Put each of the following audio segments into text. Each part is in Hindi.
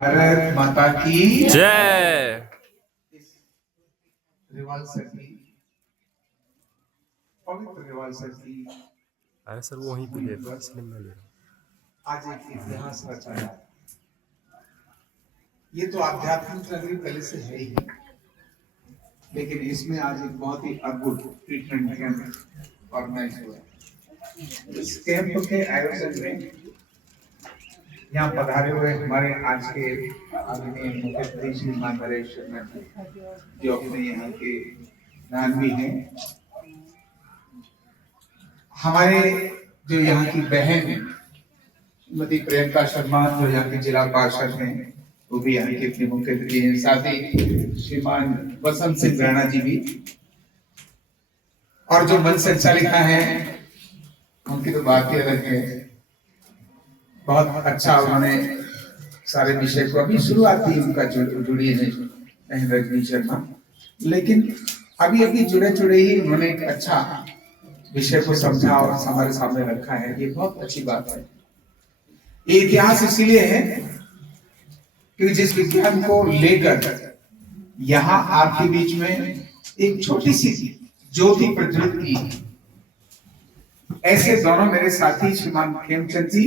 भारत माता की जय। रिवाल्सर की पवित्र रिवाल्सर की अरे सर वो वहीं पे ले रहा है, इसलिए मैं ले रहा हूँ। आज एक इतिहास रचाया। ये तो आध्यात्मिक नगरी पहले से है ही, लेकिन इसमें आज एक बहुत ही अद्भुत ट्रीटमेंट कैंप ऑर्गेनाइज हुआ। इस कैंप के आयोजन में यहाँ पधारे हुए हमारे आज के आदरणीय मुख्यमंत्री श्रीमान नरेश शर्मा जी, जो अपने यहाँ के नानवी हैं, हमारे जो यहाँ की बहन श्रीमती प्रियंका शर्मा जो यहाँ के जिला पार्षद हैं, वो भी यहाँ के अपने मुख्य अतिथि हैं। साथ ही श्रीमान वसंत सिंह राणा जी भी, और जो मंच संचालिका हैं उनकी तो बात ही अलग है। बहुत अच्छा उन्होंने सारे विषय को, अभी शुरुआत ही उनका जुड़ी है बहन रजनी शर्मा, लेकिन अभी अभी जुड़े जुड़े ही उन्होंने एक अच्छा विषय को समझा और हमारे सामने रखा है। ये बहुत अच्छी बात है। ये इतिहास इसीलिए है क्योंकि जिस विज्ञान को लेकर यहाँ आपके बीच में एक छोटी सी ज्योति प्रज्वलित की, ऐसे दोनों मेरे साथी श्रीमान खेमचंद जी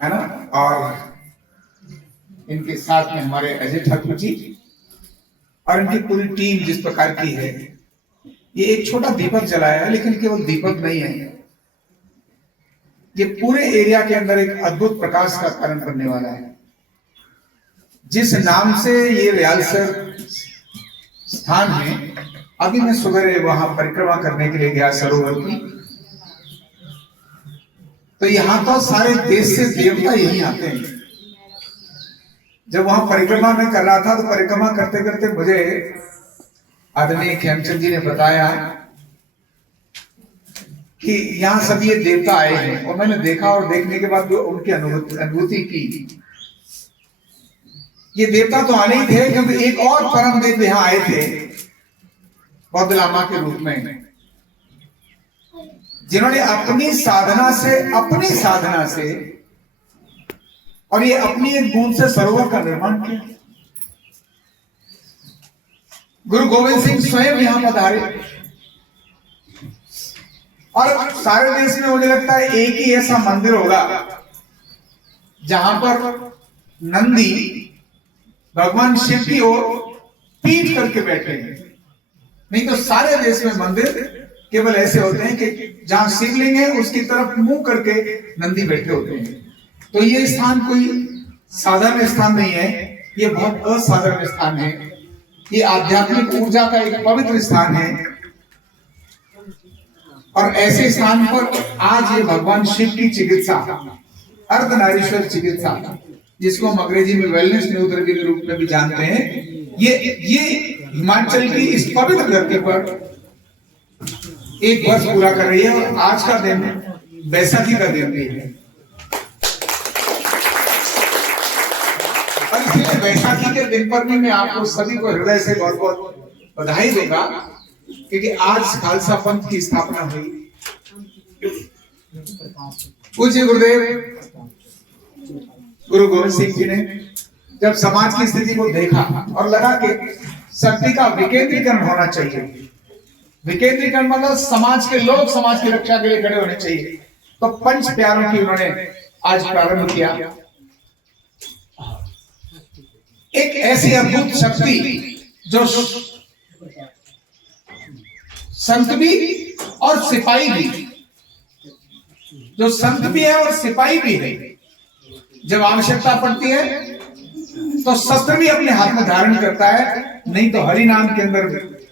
है ना, और इनके साथ में हमारे अजय ठाकुर जी और इनकी पूरी टीम जिस प्रकार की है, ये एक छोटा दीपक जलाया है, लेकिन केवल दीपक नहीं है, ये पूरे एरिया के अंदर एक अद्भुत प्रकाश का कारण बनने वाला है। जिस नाम से ये रियालसर स्थान है, अभी मैं सुबह वहां परिक्रमा करने के लिए गया सरोवर की, तो यहाँ तो सारे देश से देवता यही आते हैं। जब वहां परिक्रमा में कर रहा था तो परिक्रमा करते करते मुझे आदरणीय खेमचंद जी ने बताया कि यहाँ सब ये देवता आए हैं, और मैंने देखा और देखने के बाद उनकी अनुभूति की। ये देवता तो आने ही थे क्योंकि एक और परम देव यहाँ आए थे बौद्ध लामा के रूप में, जिन्होंने अपनी साधना से और ये अपनी एक बूंद से सरोवर का निर्माण किया। गुरु गोविंद सिंह स्वयं यहां पधारे, और सारे देश में मुझे लगता है एक ही ऐसा मंदिर होगा जहां पर नंदी भगवान शिव की ओर पीठ करके बैठे हैं। नहीं तो सारे देश में मंदिर केवल ऐसे होते हैं कि जहां शिवलिंग है उसकी तरफ मुंह करके नंदी बैठे होते हैं। तो ये स्थान कोई साधारण स्थान नहीं है, ये बहुत असाधारण स्थान है। ये आध्यात्मिक ऊर्जा का एक पवित्र स्थान है, और ऐसे स्थान पर आज ये भगवान शिव की चिकित्सा, अर्धनारीश्वर चिकित्सा, जिसको हम अंग्रेजी में वेलनेस न्यूरोथेरेपी के रूप में भी जानते हैं, ये हिमाचल की इस पवित्र धरती पर एक वर्ष पूरा कर रही है, और आज का दिन बैसाखी का दिन भी है। और इसलिए बैसाखी के दिन पर भी मैं आपको सभी को हृदय से बहुत बहुत बधाई दूंगा, क्योंकि आज खालसा पंथ की स्थापना हुई। पूज्य गुरुदेव गुरु गोविंद सिंह जी ने जब समाज की स्थिति को देखा और लगा कि शक्ति का विकेंद्रीकरण होना चाहिए, विकेंद्रीकरण मतलब समाज के लोग समाज की रक्षा के लिए खड़े होने चाहिए, तो पंच प्यारों की उन्होंने आज प्रारंभ किया। एक ऐसी अद्भुत शक्ति जो संत भी और सिपाही भी, जो संत भी है और सिपाही भी है, जब आवश्यकता पड़ती है तो शस्त्र भी अपने हाथ में धारण करता है, नहीं तो हरि नाम के अंदर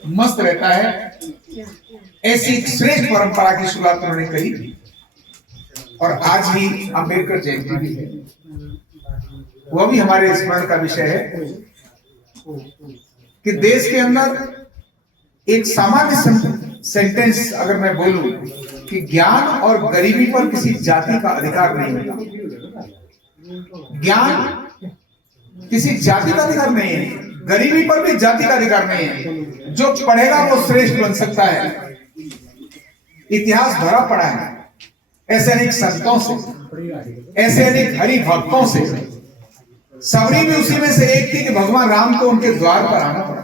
मस्त रहता है। ऐसी एक श्रेष्ठ परंपरा की शुरुआत उन्होंने करी, और आज ही अंबेडकर जयंती भी है, वो भी हमारे स्मरण का विषय है कि देश के अंदर एक सामान्य सेंटेंस अगर मैं बोलूं कि ज्ञान और गरीबी पर किसी जाति का अधिकार नहीं होता। ज्ञान किसी जाति का अधिकार नहीं है, गरीबी पर भी जाति का अधिकार नहीं है। जो पढ़ेगा वो श्रेष्ठ बन सकता है। इतिहास भरा पड़ा है ऐसे अनेक संतों से, ऐसे अनेक हरि भक्तों से, सबरी भी उसी में से एक थी कि भगवान राम को उनके द्वार पर आना पड़ा।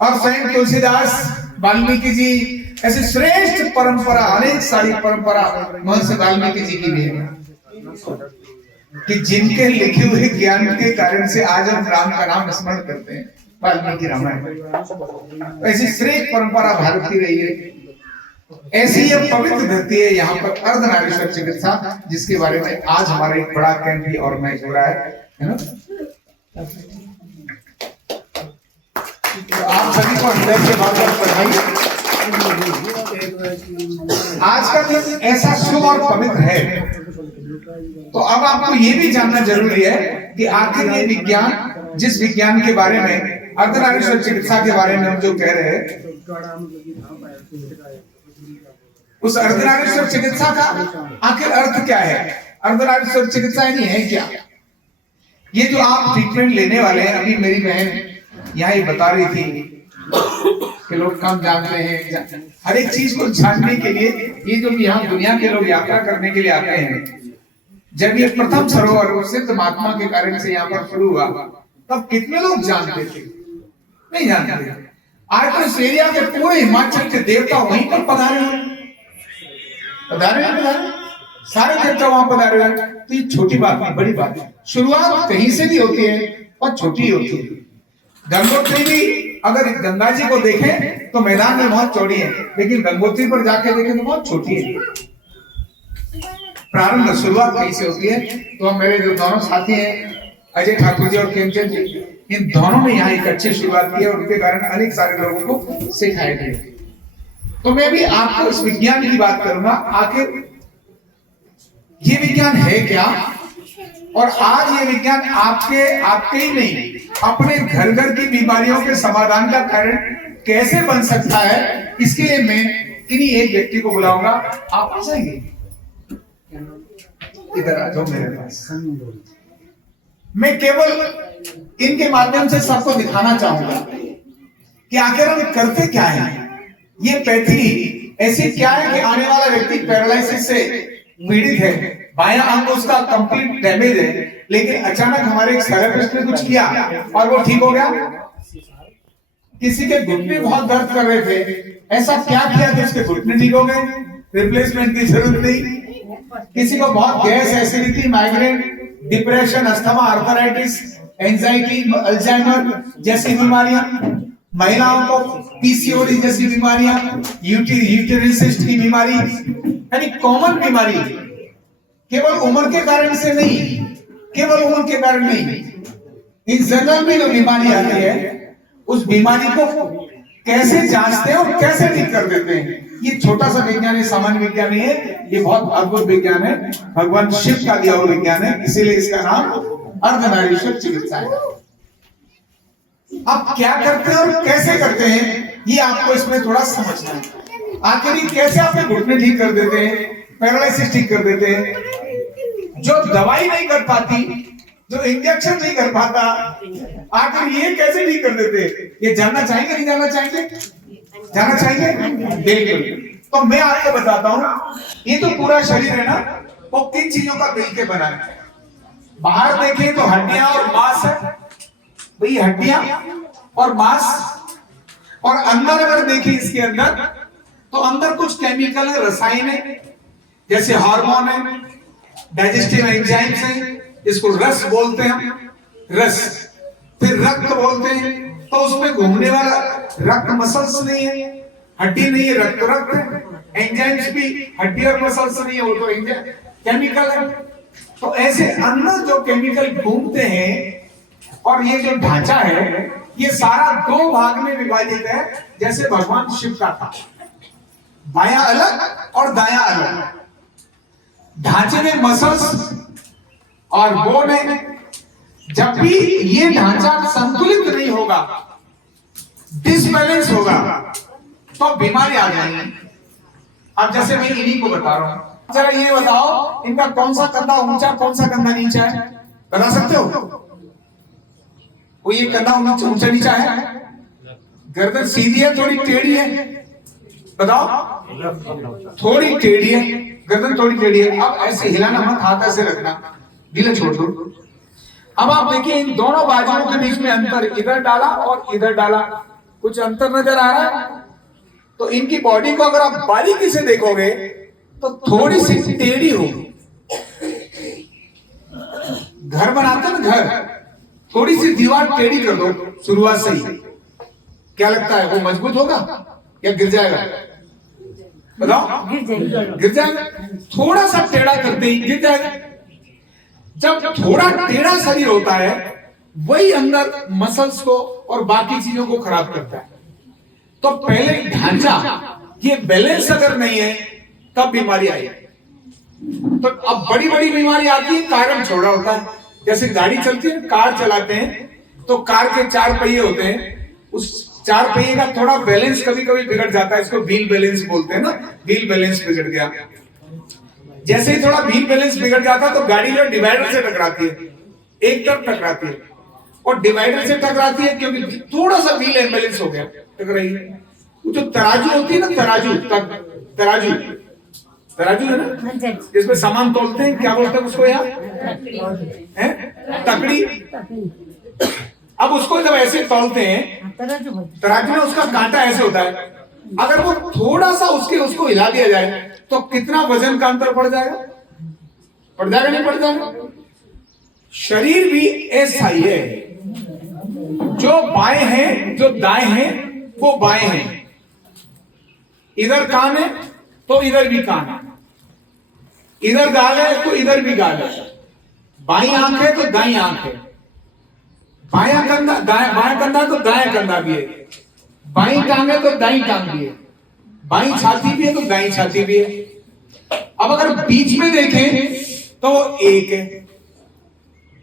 और स्वयं तुलसीदास, वाल्मीकि जी, ऐसे श्रेष्ठ परंपरा, अनेक सारी परंपरा महर्षि वाल्मीकि जी की भी है कि जिनके लिखे हुए ज्ञान के कारण से आज हम राम का नाम स्मरण करते हैं, वाल्मीकि रामायण। ऐसी श्रेष्ठ परंपरा भारत की रही है। ऐसी ये पवित्र धरती है, यहाँ पर अर्धनारीश्वर चिकित्सा, जिसके बारे में आज हमारा एक बड़ा कैंप भी ऑर्गेनाइज हो रहा है ना। तो आप सभी को अंदर से बहुत बधाई। आज का दिन ऐसा शुभ और पवित्र है, तो अब आपको ये भी जानना जरूरी है कि आखिर ये विज्ञान, जिस विज्ञान के बारे में, अर्धनारीश्वर चिकित्सा के बारे में हम जो कह रहे हैं, उस अर्धनारीश्वर चिकित्सा का आखिर अर्थ क्या है? अर्धनारीश्वर चिकित्सा यानी है क्या? ये जो आप ट्रीटमेंट लेने वाले हैं, अभी मेरी बहन यहाँ ही बता रही थी कि लोग कम जानते हैं। हर एक चीज को जानने के लिए ये जो यहाँ दुनिया के लोग यात्रा करने के लिए आते हैं, जब ये प्रथम सरोवर सिद्ध महात्मा के कारण से यहाँ पर शुरू हुआ, तब कितने लोग जानते थे? नहीं जानते थे। आज तो इस एरिया के पूरे हिमाचल के देवता वहीं पर पधारे हैं, सारे देवता वहां पधारे हैं। तो ये छोटी बात नहीं, बड़ी बात है। शुरुआत कहीं से भी होती है और छोटी होती है। गंगोत्री भी, अगर गंगा जी को देखें तो मैदान में बहुत चौड़ी है, लेकिन गंगोत्री पर जाके देखें तो बहुत छोटी है। प्रारंभ शुरुआत कहीं से होती है। तो हम, मेरे जो दोनों साथी हैं, अजय ठाकुर जी और खेमचंद जी, इन दोनों ने यहाँ एक अच्छी शुरुआत की है, और उनके कारण अनेक सारे लोगों को सिखाया गया। तो मैं भी आपको इस विज्ञान की बात करूंगा, आखिर ये विज्ञान है क्या, और आज ये विज्ञान आपके ही नहीं, अपने घर घर की बीमारियों के समाधान का कारण कैसे बन सकता है, इसके लिए मैं इन्हीं एक व्यक्ति को बुलाऊंगा। आप आ जाएंगे, इधर आ जाओ मेरे पास। मैं केवल इनके माध्यम से सबको दिखाना चाहूंगा कि आखिर हम करते क्या है। ये पैथी ऐसी क्या है कि आने वाला व्यक्ति पैरालिसिस से पीड़ित है, बायां अंग उसका कंप्लीट डैमेज है, लेकिन अचानक हमारे एक थेरेपिस्ट ने कुछ किया और वो ठीक हो गया। किसी के घुटने बहुत दर्द कर रहे थे, ऐसा क्या किया कि उसके घुटने ठीक हो गए, रिप्लेसमेंट की जरूरत नहीं। किसी को बहुत gas, acidity, migraine, depression, asthma, arthritis, anxiety, Alzheimer जैसी बीमारियां, महिलाओं को पीसीओडी जैसी बीमारियां, यूटेरिन सिस्ट की बीमारी, यानी कॉमन बीमारी, केवल उम्र के कारण से नहीं, केवल उम्र के कारण नहीं, इन जनरल में जो बीमारी आती है, उस बीमारी को कैसे जांचते हैं और कैसे ठीक कर देते हैं। ये छोटा सा विज्ञान है, सामान्य विज्ञान नहीं है, ये बहुत अद्भुत विज्ञान है, भगवान शिव का दिया हुआ विज्ञान है, इसीलिए इसका नाम अर्धनारीश्वर चिकित्सा है। अब क्या करते हैं और कैसे करते हैं, ये आपको इसमें थोड़ा समझना है। आखिर कैसे आपके घुटने ठीक कर देते हैं, पैरालिसिस ठीक कर देते हैं, जो दवाई नहीं कर पाती, जो इंजेक्शन नहीं कर पाता, आखिर ये कैसे ठीक कर देते हैं, ये जानना चाहेंगे? नहीं जानना चाहेंगे? जानना चाहेंगे? बिल्कुल। तो मैं आपको बताता हूँ, ये तो पूरा शरीर है ना, वो किन चीजों का मिलकर बना है। बाहर देखें तो हड्डियां और मांस है, भाई हड्डियां और मांस, और अंदर अगर देखें इसके अंदर, तो अंदर कुछ केमिकल है, रसायन है, जैसे हार्मोन है, डाइजेस्टिव एंजाइम्स है, इसको रस बोलते हैं हम, रस। फिर रक्त बोलते हैं, तो उसमें घूमने वाला रक्त मसल्स नहीं है, हड्डी नहीं है, रक्त है। एंजाइम्स भी हड्डी और मसल्स नहीं है, वो तो एंजाइम केमिकल है। तो ऐसे अंदर जो केमिकल घूमते हैं, और ये जो ढांचा है, ये सारा दो भाग में विभाजित है, जैसे भगवान शिव का था, बायां अलग और दायां अलग। ढांचे में मसल्स और बोन है। जब भी ये ढांचा संतुलित नहीं होगा, डिसबैलेंस होगा, तो बीमारी आ जाएगी। अब जैसे मैं इन्हीं को बता रहा हूं, जरा ये बताओ, इनका कौन सा कंधा ऊंचा, कौन सा कंधा नीचा है, बता सकते हो? वो ये कंधा ऊंचा नीचा है, गर्दन सीधी है, थोड़ी टेढ़ी है, बताओ, थोड़ी टेढ़ी है, गर्दन थोड़ी टेढ़ी है। अब ऐसे हिलाना मत, हाथ ऐसे रखना, ढीला छोड़ दो। अब आप देखिए इन दोनों बाजुओं के बीच में अंतर, इधर डाला और इधर डाला, कुछ अंतर नजर आ रहा है? तो इनकी बॉडी को अगर आप बारीकी से देखोगे तो थोड़ी सी टेढ़ी होगी। घर बनाते हैं ना, घर, थोड़ी सी दीवार टेढ़ी कर दो शुरुआत से ही, क्या लगता है वो मजबूत होगा या गिर जाएगा? बताओ, गिर जाएगा। थोड़ा सा टेढ़ा करते ही गिर जाएगा। जब थोड़ा टेढ़ा शरीर होता है वही अंदर मसल्स को और बाकी चीजों को खराब करता है। तो पहले ढांचा, ये बैलेंस अगर नहीं है तब बीमारी आई। तो अब बड़ी बड़ी बीमारी आती है, कारण छोड़ा होता है। जैसे गाड़ी चलती है, कार चलाते हैं तो कार के 4 पहिए होते हैं, उस 4 पहिए का थोड़ा बैलेंस कभी कभी बिगड़ जाता है, इसको व्हील बैलेंस बोलते हैं ना, व्हील बैलेंस बिगड़ गया। जैसे ही थोड़ा व्हील बैलेंस बिगड़ जाता है तो गाड़ी जो डिवाइडर से टकराती है, एक तरफ टकराती है, और डिवाइडर से टकराती है क्योंकि थोड़ा सा व्हील इम्बैलेंस हो गया, टकराई। वो जो तराजू होती है ना, तराजू तराजू तराजू है ना, जिसमें सामान तोलते हैं, क्या बोलते हैं उसको यहाँ? तकड़ी। अब उसको जब ऐसे तोलते हैं, तराजू में उसका कांटा ऐसे होता है, अगर वो थोड़ा सा उसको हिला दिया जाए तो कितना वजन का अंतर पड़ जाएगा? पड़ जाएगा, नहीं पड़ जाएगा? शरीर भी ऐसा ही है, जो बाएं हैं, जो दाएं हैं वो बाएं हैं। इधर कान है तो इधर भी कान है, इधर गाल है तो इधर भी गाल है, बाईं आंख है तो दाईं आंख है, बायां कंधा, बायां कंधा तो दायां कंधा भी है, बाईं टांग है तो दाईं टांग भी है, बाईं छाती भी है तो दाईं छाती भी है। अब अगर बीच में देखें तो वो एक है।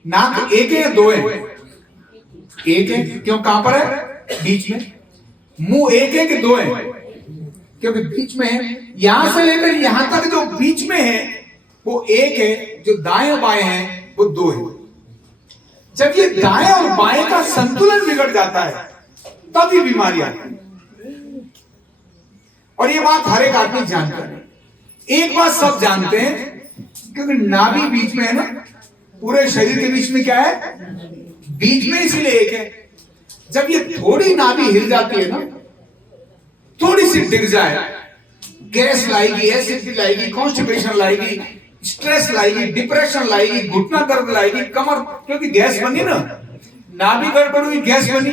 नाक एक है या 2 है? एक है। क्यों, कहां पर है? बीच में। मुंह एक है कि 2 है? क्योंकि बीच में है। यहां से लेकर यहां तक जो बीच में है वो एक है, जो दाएं बाएं हैं वो 2 है। जब ये दाएं और बाएं का संतुलन बिगड़ जाता है तभी बीमारी आती है। और ये बात हर एक आदमी जानता है। एक बात सब जानते हैं, क्योंकि नाभि बीच में है ना, पूरे शरीर के बीच में क्या है? बीच में, इसलिए एक है। जब ये थोड़ी नाभि हिल जाती है ना, थोड़ी सी डिग जाए, गैस लाएगी, एसिडिटी लाएगी, कॉन्स्टिपेशन लाएगी, स्ट्रेस लाएगी, डिप्रेशन लाएगी, घुटना दर्द लाएगी, कमर, क्योंकि गैस बनी ना, नाभि गड़बड़ हुई, गैस बनी।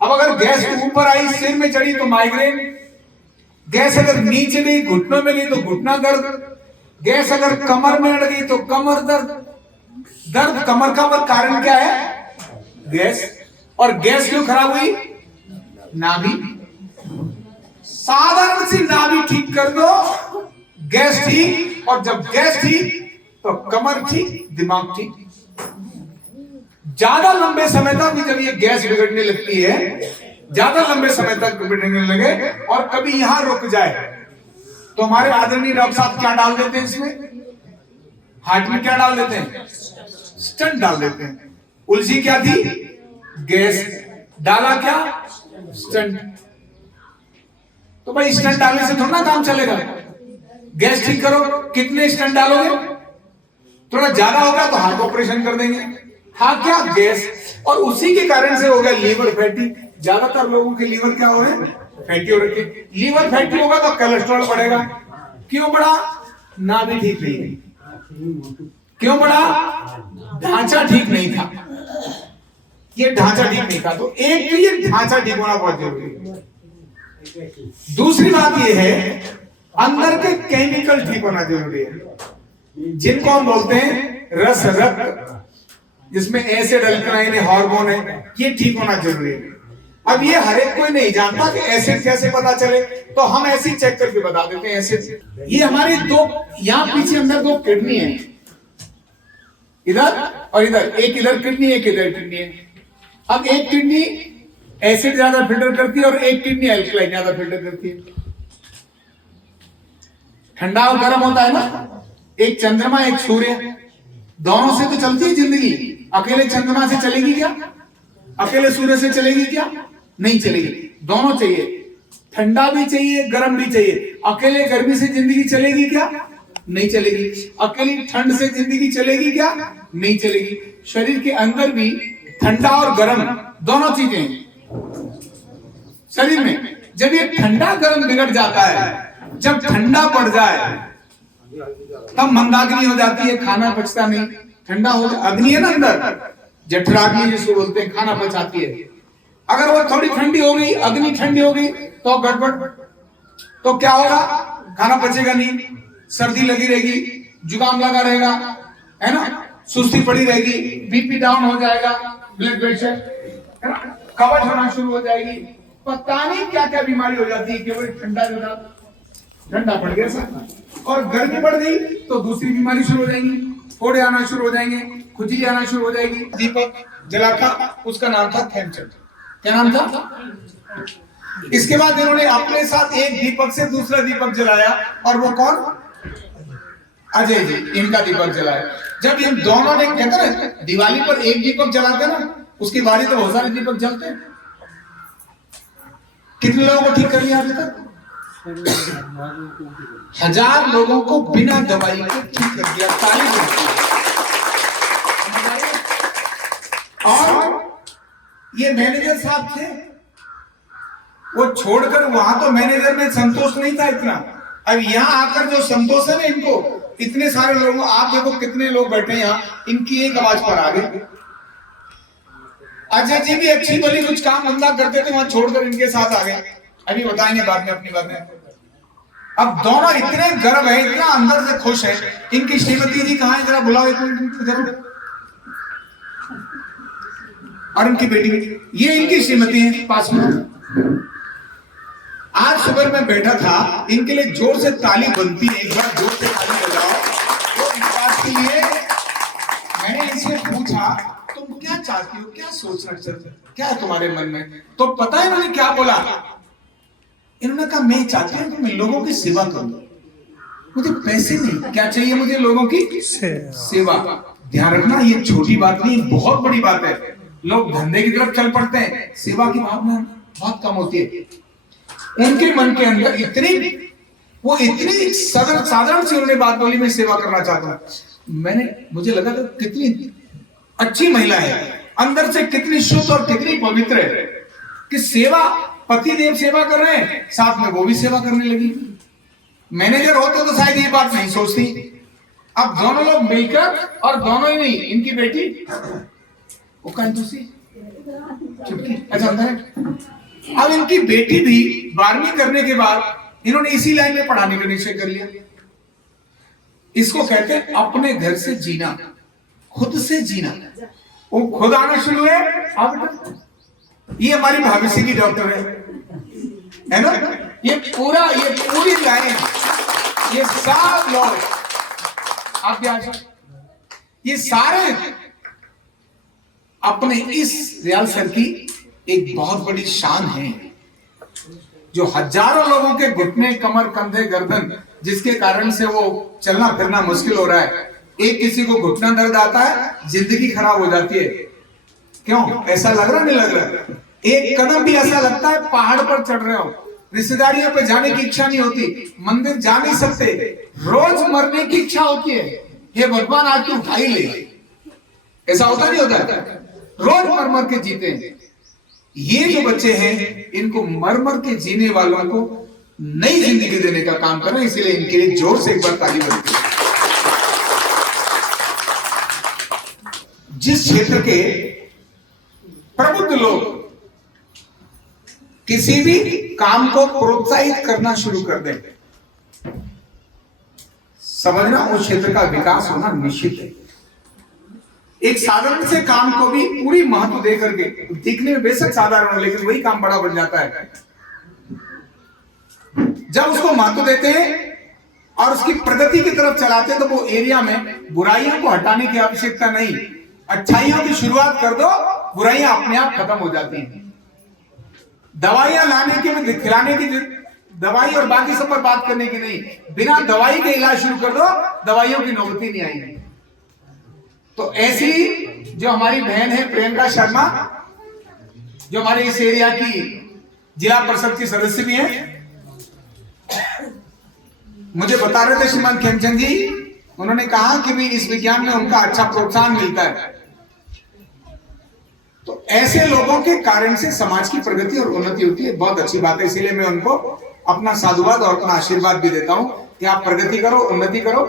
अब अगर गैस ऊपर आई, सिर में चढ़ी तो माइग्रेन, गैस अगर नीचे गई, घुटनों में गई तो घुटना दर्द, गैस अगर कमर में अड़ गई तो कमर दर्द। दर्द कमर का कारण क्या है? गैस। और गैस क्यों खराब हुई? नाभि। साधारण सी नाभि ठीक कर दो, गैस ठीक, और जब गैस ठीक तो कमर ठीक, दिमाग ठीक। ज्यादा लंबे समय तक भी जब ये गैस बिगड़ने लगती है, ज्यादा लंबे समय तक बिगड़ने लगे और कभी यहां रुक जाए तो हमारे आदरणीय डॉक्टर साहब क्या डाल देते हैं इसमें? हार्ट में क्या डाल देते हैं? स्टंट डाल देते हैं। उलझी क्या थी? गैस। डाला क्या? स्टंट। तो भाई स्टंट डालने से थोड़ा ना काम चलेगा। गैस ठीक करो, कितने स्टंट डालोगे? थोड़ा ज्यादा होगा तो हार्ट ऑपरेशन कर देंगे। हाँ, क्या? गैस। और उसी के कारण से हो गया लीवर फैटी। ज्यादातर लोगों के लीवर क्या हो रहे? फैटी हो रखे। लीवर फैटी होगा तो कोलेस्ट्रॉल बढ़ेगा। क्यों बढ़ा? नाभि ठीक नहीं है। क्यों बढ़ा? ढांचा ठीक नहीं था। ये ढांचा ठीक नहीं था, तो एक तो ये ढांचा ठीक होना बहुत जरूरी है। दूसरी बात ये है, अंदर के केमिकल ठीक होना जरूरी है, जिनको हम बोलते हैं रस रक्त, जिसमें एसिड, अल्कलाइन है, हार्मोन है, ये ठीक होना जरूरी है। अब ये हर एक कोई नहीं जानता कि एसिड कैसे पता चले, तो हम ऐसे ही चेक करके बता देते हैं एसिड। ये हमारी दो, यहाँ पीछे अंदर 2 किडनी है, इधर और इधर, एक इधर किडनी, एक इधर किडनी है। अब एक किडनी एसिड ज्यादा फिल्टर करती है और एक किडनी अल्कलाइन ज्यादा फिल्टर करती है। ठंडा और गर्म होता है ना, एक चंद्रमा एक सूर्य, दोनों से तो चलती है जिंदगी। अकेले चंद्रमा से चलेगी क्या? अकेले सूर्य से चलेगी क्या? नहीं चलेगी। दोनों चाहिए। ठंडा भी चाहिए, गर्म भी चाहिए। अकेले गर्मी से जिंदगी चलेगी क्या? नहीं चलेगी। अकेली ठंड से जिंदगी चलेगी क्या? नहीं चलेगी। शरीर के अंदर भी ठंडा और गर्म दोनों चीजें हैं शरीर में। जब ये ठंडा गर्म बिगड़ जाता है, जब ठंडा पड़ जाए तब मंदाग्नि हो जाती है, खाना पचता नहीं। ठंडा हो जाए, अग्नि है ना अंदर, जठराग्नि जिसको बोलते हैं, खाना पचाती है। अगर वो थोड़ी ठंडी हो गई, अग्नि ठंडी हो गई, तो गड़बड़, तो क्या होगा? खाना पचेगा नहीं, सर्दी लगी रहेगी, जुकाम लगा रहेगा, है ना, सुस्ती पड़ी रहेगी, बीपी डाउन हो जाएगा, ब्लड प्रेशर, है ना, कब्ज होना शुरू हो जाएगी, पता नहीं क्या क्या बीमारी हो जाती है केवल ठंडा पड़ गया सर। और गर्मी बढ़ गई तो दूसरी बीमारी शुरू हो जाएंगी, फोड़े आना शुरू हो जाएंगे, खुजली आना शुरू हो जाएगी। दीपक जला था, उसका नाम था थैमचंद। क्या नाम था? इसके बाद इन्होंने अपने साथ एक दीपक से दूसरा दीपक जलाया, और वो कौन? अजय जी, इनका दीपक जलाया। जब इन दोनों ने, कहते ना दिवाली पर एक दीपक जलाते ना, उसकी बारी तो बहुत सारे दीपक जलते हैं। कितने लोगों को ठीक कर लिया अभी तक? 1000 लोगों को बिना दवाई के ठीक कर दिया। ताली बजाइए। और ये मैनेजर साहब थे, वो छोड़कर वहां तो मैनेजर में संतोष नहीं था इतना। अब यहाँ आकर जो संतोष है ना इनको, इतने सारे लोग, आप देखो कितने लोग बैठे यहाँ, इनकी एक आवाज पर आ गए। अजय जी भी अच्छी भली कुछ काम धंधा करते थे, वहां छोड़कर इनके साथ आ गए। अभी बताएंगे बाद में अपनी बात में। अब दोनों इतने गर्व है, इतना अंदर से खुश है। इनकी श्रीमती जी कहाँ है? जरा बुलाओ एक मिनट जरूर। और इनकी बेटी, ये इनकी श्रीमती है पास में। आज सुबह मैं बैठा था, इनके लिए जोर से ताली बनती है, एक बार जोर से ताली बजाओ। तो इस बात के लिए मैंने इनसे पूछा, तुम क्या चाहती हो, क्या सोचना चाहते हो, क्या है तुम्हारे मन में? तो पता है इन्होंने क्या बोला? इन्होंने कहा, मैं चाहती हूँ कि मैं लोगों की सेवा करूं, मुझे पैसे नहीं, क्या चाहिए मुझे? लोगों की सेवा। ध्यान रखना, ये छोटी बात नहीं, बहुत बड़ी बात है। लोग धंधे की तरफ चल पड़ते हैं, सेवा की भावना बहुत कम होती है। उनके मन के अंदर इतनी साधारण सी उन्होंने बात बोली, मैं सेवा करना चाहता हूँ। मुझे लगा था कितनी अच्छी महिला है, अंदर से कितनी शुद्ध और कितनी पवित्र है कि सेवा, पति देव सेवा कर रहे हैं, साथ में वो भी सेवा करने लगी। मैनेजर होते तो शायद ये बात नहीं सोचती। अब दोनों लोग मिलकर, और दोनों ही नहीं, इनकी बेटी वो कंजूसी चुटकी, अच्छा अंदर है। अब इनकी बेटी भी 12वीं करने के बाद इन्होंने इसी लाइन में पढ़ाने का निश्चय कर लिया। इसको कहते हैं अपने घर से जीना, खुद से जीना। वो खुद आना शुरू है। अब ये हमारी भविष्य की डॉक्टर है ना? ये पूरी लाइन, ये सब लोग, आप ध्यान, ये सारे अपने इस रियाल सर की एक बहुत बड़ी शान है, जो हजारों लोगों के घुटने, कमर, कंधे, गर्दन, जिसके कारण से वो चलना फिरना मुश्किल हो रहा है। एक किसी को घुटना दर्द आता है, जिंदगी खराब हो जाती है। क्यों? ऐसा लग रहा, नहीं लग रहा? एक कदम भी ऐसा लगता है पहाड़ पर चढ़ रहे हो, रिश्तेदारियों पे जाने की इच्छा नहीं होती, मंदिर जा नहीं सकते, रोज मरने की इच्छा होती है, हे भगवान आज तू उठा ही ले। ऐसा होता नहीं होता? रोज मर मर के जीते हैं। ये जो बच्चे हैं, इनको मर मर के जीने वालों को नई जिंदगी देने का काम कर रहे हैं, इसलिए इनके लिए जोर से एक बार ताली बजाइए। जिस क्षेत्र के प्रबुद्ध लोग किसी भी काम को प्रोत्साहित करना शुरू कर दें, समझना उस क्षेत्र का विकास होना निश्चित है। एक साधारण से काम को भी पूरी महत्व दे करके, दिखने में बेशक साधारण हो लेकिन वही काम बड़ा बन जाता है। जब उसको महत्व देते हैं और उसकी प्रगति की तरफ चलाते हैं, तो वो एरिया में बुराइयों को हटाने की आवश्यकता नहीं, अच्छाइयों की शुरुआत कर दो, बुराइयां अपने आप खत्म हो जाती हैं। दवाइयां लाने की, खिलाने की, दवाई और बाकी सब पर बात करने की नहीं, बिना दवाई के इलाज शुरू कर दो, दवाइयों की नौबत ही नहीं आएगी। तो ऐसी जो हमारी बहन है प्रियंका शर्मा, जो हमारे इस एरिया की जिला परिषद की सदस्य भी है, मुझे बता रहे थे श्रीमान खेमचंद जी, उन्होंने कहा कि भी इस विज्ञान में उनका अच्छा प्रोत्साहन मिलता है। तो ऐसे लोगों के कारण से समाज की प्रगति और उन्नति होती है, बहुत अच्छी बात है। इसीलिए मैं उनको अपना साधुवाद और अपना आशीर्वाद भी देता हूं कि आप प्रगति करो, उन्नति करो,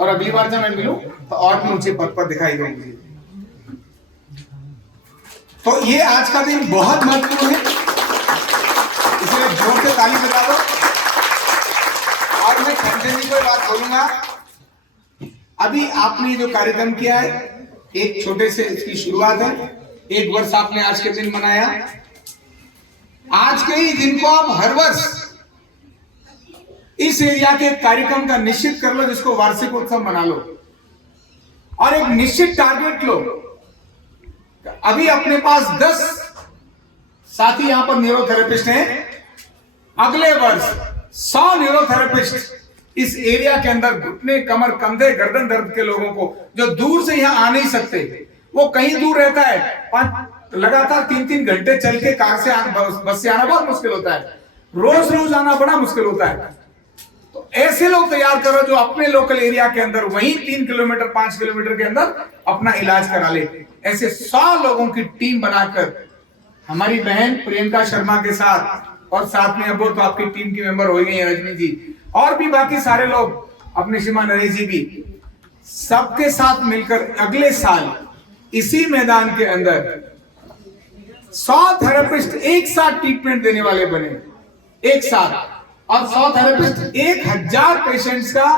और अगली बार जब मैं मिलूं तो और भी ऊंचे पद पर दिखाई देंगे। तो ये आज का दिन बहुत महत्वपूर्ण है, इसलिए जोर से ताली बजा दो। और मैं खेमचंद जी को बात बोलूंगा, अभी आपने जो कार्यक्रम किया है, एक छोटे से इसकी शुरुआत है। 1 वर्ष आपने आज के दिन मनाया। आज के ही दिन को आप हर वर्ष इस एरिया के कार्यक्रम का निश्चित कर लो, जिसको वार्षिक उत्सव मना लो, और एक निश्चित टारगेट लो। अभी अपने पास 10 साथी यहां पर न्यूरोथेरेपिस्ट हैं। अगले वर्ष 100 न्यूरोथेरेपिस्ट इस एरिया के अंदर घुटने, कमर, कंधे, गर्दन दर्द के लोगों को, जो दूर से यहां आ नहीं सकते, वो कहीं दूर रहता है, लगातार 3-3 घंटे चल के कार से बस से आना बहुत मुश्किल होता है, रोज आना बड़ा मुश्किल होता है। तो ऐसे लोग तैयार करो जो अपने लोकल एरिया के अंदर वहीं 3 किलोमीटर 5 किलोमीटर के अंदर अपना इलाज करा ले। ऐसे 100 लोगों की टीम बनाकर हमारी बहन प्रियंका शर्मा के साथ, और साथ में अब वो तो आपकी टीम की मेंबर हो गई है रजनी जी, और भी बाकी सारे लोग, अपने श्रीमान नरेश जी भी, सबके साथ मिलकर अगले साल इसी मैदान के अंदर 100 थेरेपिस्ट एक साथ ट्रीटमेंट देने वाले बने एक साथ, और 100 थेरेपिस्ट 1000 पेशेंट्स का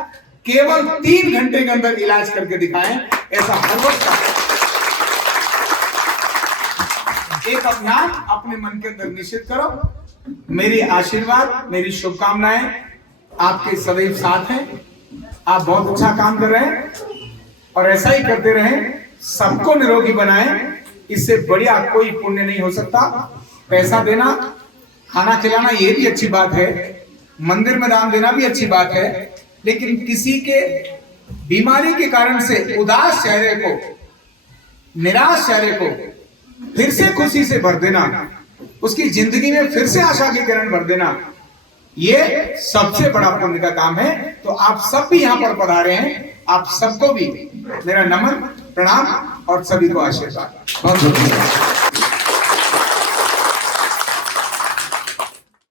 केवल 3 घंटे के अंदर इलाज करके दिखाएं। ऐसा हर वक्त एक अभियान अपने मन के अंदर निश्चित करो। मेरी आशीर्वाद, मेरी शुभकामनाएं आपके सदैव साथ हैं। आप बहुत अच्छा काम कर रहे हैं और ऐसा ही करते रहें, सबको निरोगी बनाएं। इससे बढ़िया कोई पुण्य नहीं हो सकता। पैसा देना, खाना खिलाना, ये भी अच्छी बात है, मंदिर में दान देना भी अच्छी बात है, लेकिन किसी के बीमारी के कारण से उदास चेहरे को, निराश चेहरे को फिर से खुशी से भर देना, उसकी जिंदगी में फिर से आशा की किरण भर देना, ये सबसे बड़ा पुण्य का काम है। तो आप सब भी यहाँ पर पधारे हैं, आप सबको भी मेरा नमन, प्रणाम और सभी को आशीर्वाद। बहुत बहुत धन्यवाद।